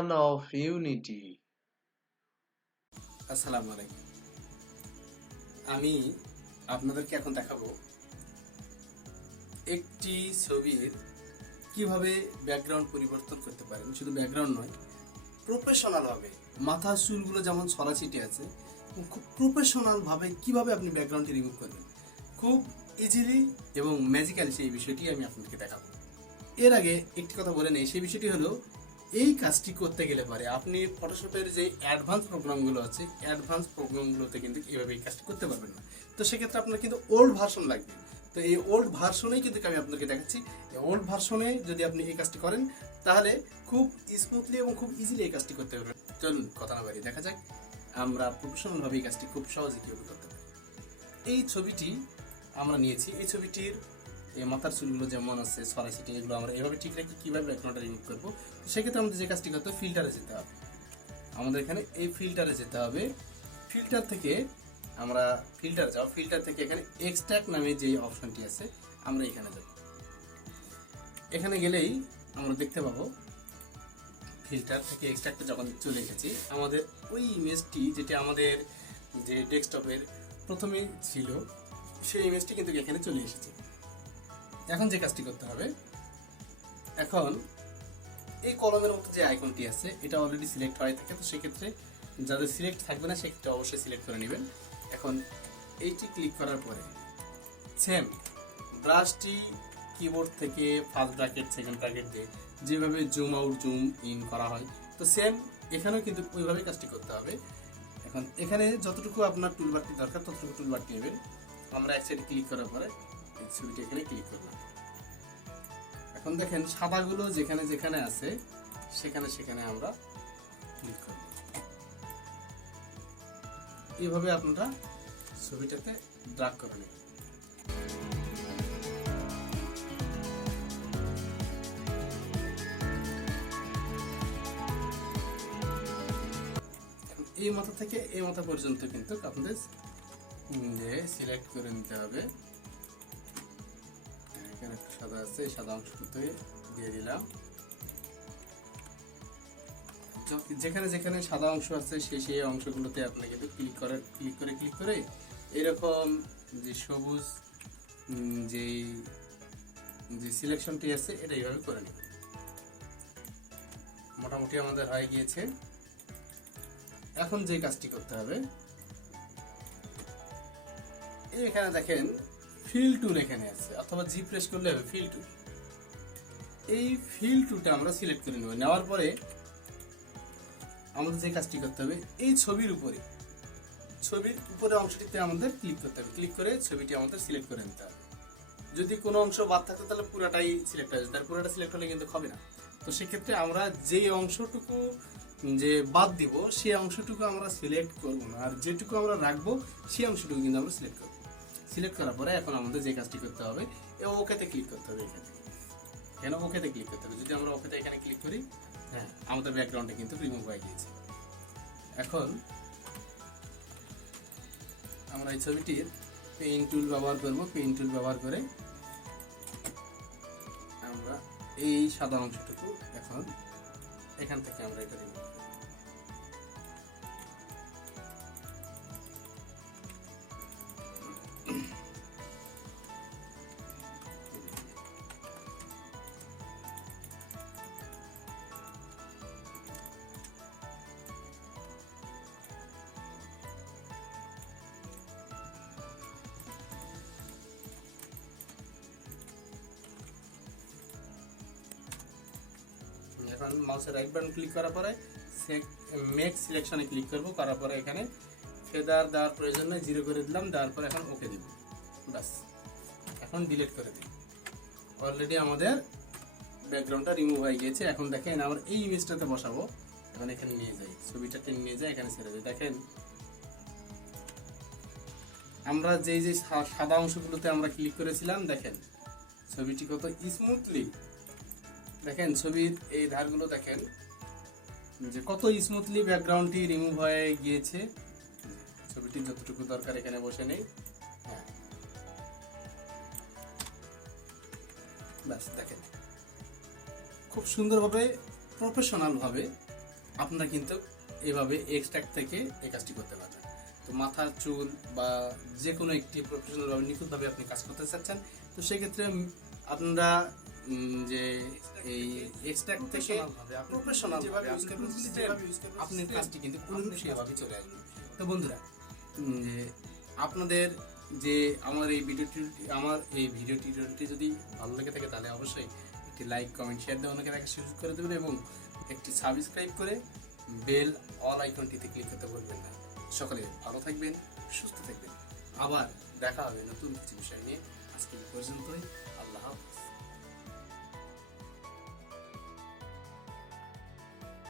son of unity. আসসালামু আলাইকুম। আমি আপনাদেরকে এখন দেখাবো একটি ছবির কিভাবে ব্যাকগ্রাউন্ড পরিবর্তন করতে পারেন। শুধু ব্যাকগ্রাউন্ড নয়, প্রফেশনাল ভাবে মাথার চুলগুলো যেমন ছড়াছিটে আছে, খুব প্রফেশনাল ভাবে কিভাবে আপনি ব্যাকগ্রাউন্ডটি রিমুভ করবেন খুব ইজিলি এবং ম্যাজিক্যালি, সেই বিষয়টি আমি আপনাদেরকে দেখাবো। এর আগে একটি কথা বলে নেই, সেই বিষয়টি হলো এই কাজটি করতে গেলে পরে আপনি ফটোশপের যে অ্যাডভান্স প্রোগ্রামগুলো আছে, অ্যাডভান্স প্রোগ্রামগুলোতে কিন্তু এইভাবে এই কাজটি করতে পারবেন না। তো সেক্ষেত্রে আপনার কিন্তু ওল্ড ভার্সন লাগবে। তো এই ওল্ড ভার্সনেই কিন্তু আমি আপনাকে দেখাচ্ছি। এই ওল্ড ভার্সনে যদি আপনি এই কাজটি করেন তাহলে খুব স্মুথলি এবং খুব ইজিলি এই কাজটি করতে পারবেন। চলুন কথা না বাড়িয়ে দেখা যাক আমরা প্রফেশনালভাবে এই কাজটি খুব সহজে কীভাবে করতে পারি। এই ছবিটি আমরা নিয়েছি। এই ছবিটির এই মাথার চুলগুলো যেমন আছে ছড়াছিটি, এগুলো আমরা এভাবে ঠিক রেখে কীভাবে ব্যাকগ্রাউন্ডটা রিমুভ করবো, সেক্ষেত্রে আমাদের যে কাজটি করতে হবে, ফিল্টারে যেতে হবে। আমাদের এখানে এই ফিল্টারে যেতে হবে। ফিল্টার থেকে আমরা ফিল্টার থেকে এখানে এক্সট্রাক্ট নামে যে অপশনটি আছে আমরা এখানে যাব। এখানে গেলেই আমরা দেখতে পাবো ফিল্টার থেকে এক্সট্রাক্টে যখন চলে এসেছি, আমাদের ওই ইমেজটি যেটি আমাদের যে ডেস্কটপের প্রথমে ছিল সেই ইমেজটি কিন্তু এখানে চলে এসেছে। এখন যে কাজটি করতে হবে, এখন এই কলমের মতো যে আইকনটি আছে এটা অলরেডি সিলেক্ট হয়ে থাকে। তো সেক্ষেত্রে যাদের সিলেক্ট থাকবে না সেক্ষেত্রে অবশ্যই সিলেক্ট করে নেবেন। এখন এইটি ক্লিক করার পরে সেম ব্রাশটি কিবোর্ড থেকে ফার্স্ট ব্র্যাকেট সেকেন্ড ব্র্যাকেট দিয়ে যেভাবে জুম আউট জুম ইন করা হয়, তো সেম এখানেও কিন্তু ওইভাবেই কাজটি করতে হবে। এখন এখানে যতটুকু আপনার টুলবারটি দরকার ততটুকু টুলবারটি নেবেন। আমরা এক সাইডে ক্লিক করার পরে এই ছবিটি এখানে ক্লিক করলাম। এখন দেখেন সাদাগুলো যেখানে যেখানে আছে সেখানে সেখানে আমরা ক্লিক করব। এইভাবে আপনারা ছবিটাতে ড্র্যাগ করে নেবেন। এই মাথা থেকে এই মাথা পর্যন্ত কিন্তু আপনাদের যে সিলেক্ট করে নিতে হবে। এখানে একটা সাদা আছে, সাদা অংশটুতে দিয়ে দিলাম। যেখানে যেখানে সাদা অংশ আছে সেই অংশগুলোতে আপনি কিন্তু ক্লিক করে এরকম যে সবুজ যে সিলেকশনটি আছে এটা এইভাবে করে নেবেন। মোটামুটি আমাদের হয়ে গিয়েছে। এখন যে কাজটি করতে হবে, এখানে দেখেন ফিল টুল এখানে আছে, অথবা জি প্রেস করলে হবে ফিল টুল। এই ফিল টুলটা আমরা সিলেক্ট করে নেব। নেওয়ার পরে আমাদের যে কাজটি করতে হবে, এই ছবির উপরে অংশটিতে আমাদের ক্লিক করতে হবে। ক্লিক করে ছবিটি আমাদের সিলেক্ট করে নিতে হবে। যদি কোনো অংশ বাদ থাকতো তাহলে পুরোটাই সিলেক্ট হয়ে যাবে, তার পুরোটা সিলেক্ট হলে কিন্তু হবে না। তো সেক্ষেত্রে আমরা যেই অংশটুকু যে বাদ দিব সেই অংশটুকু আমরা সিলেক্ট করবো না, আর যেটুকু আমরা রাখবো সেই অংশটুকু কিন্তু আমরা সিলেক্ট করবো। সিলেক্ট করার পরে এখন আমাদের যে কাজটি করতে হবে, ওকেতে ক্লিক করতে হবে। এখানে ওকেতে ক্লিক করতে হবে। যদি আমরা ওকেতে এখানে ক্লিক করি, হ্যাঁ, আমাদের ব্যাকগ্রাউন্ডে কিন্তু রিমুভ হয়ে গিয়েছে। এখন আমরা এই ছবিটির পেইন্ট টুল ব্যবহার করব। পেইন্ট টুল ব্যবহার করে আমরা এই সাদা অংশটুকু এখন এখান থেকে আমরা এটা রিমুভ করব। এখন মাউসের রাইট বাটন ক্লিক করার পরে মেক সিলেকশনে ক্লিক করব। করার পরে এখানে ফেদার দেওয়ার প্রয়োজন নেই, জিরো করে দিলাম। দেওয়ার পরে এখন ওকে দিব। বাস, এখন ডিলিট করে দিই। অলরেডি আমাদের ব্যাকগ্রাউন্ডটা রিমুভ হয়ে গিয়েছে। এখন দেখেন আমরা এই ইমেজটাতে বসাবো। এখন এখানে নিয়ে যাই, ছবিটাকে নিয়ে যাই, এখানে ছেড়ে দিই। দেখেন আমরা যেই যে সাদা অংশগুলোতে আমরা ক্লিক করেছিলাম, দেখেন ছবিটি কত স্মুথলি, দেখেন ছবির এই ধারগুলো দেখেন যে কত স্মুথলি ব্যাকগ্রাউন্ডটি রিমুভ হয়ে গিয়েছে। ছবিটি যতটুকু দরকার এখানে বসে নেই। হ্যাঁ, ব্যাস দেখেন খুব সুন্দরভাবে প্রফেশনাল ভাবে আপনারা কিন্তু এভাবে এক্সট্রাক্ট থেকে এই কাজটি করতে পারবেন। তো মাথার চুল বা যে কোনো একটি প্রফেশনালভাবে নিখুঁতভাবে আপনি কাজ করতে চাচ্ছেন, তো সেক্ষেত্রে আপনারা যে এই এক্সট্রাক্ট থেকে প্রফেশনাল যেভাবে আপনি কাজটি কিন্তু অনুরূপ সেভাবে চলে আসবে। তো বন্ধুরা, যে আপনাদের যে আমার এই ভিডিও টিউটোরিয়ালটি যদি ভালো লেগে থাকে তাহলে অবশ্যই একটি লাইক, কমেন্ট, শেয়ার দিয়ে অনেকের কাছে সুযোগ করে দেবেন এবং একটি সাবস্ক্রাইব করে বেল অল আইকনটিতে ক্লিক করতে ভুলবেন না। সকলে ভালো থাকবেন, সুস্থ থাকবেন। আবার দেখা হবে নতুন কিছু বিষয় নিয়ে। আজকে এই পর্যন্তই। আল্লাহ হাফেজ।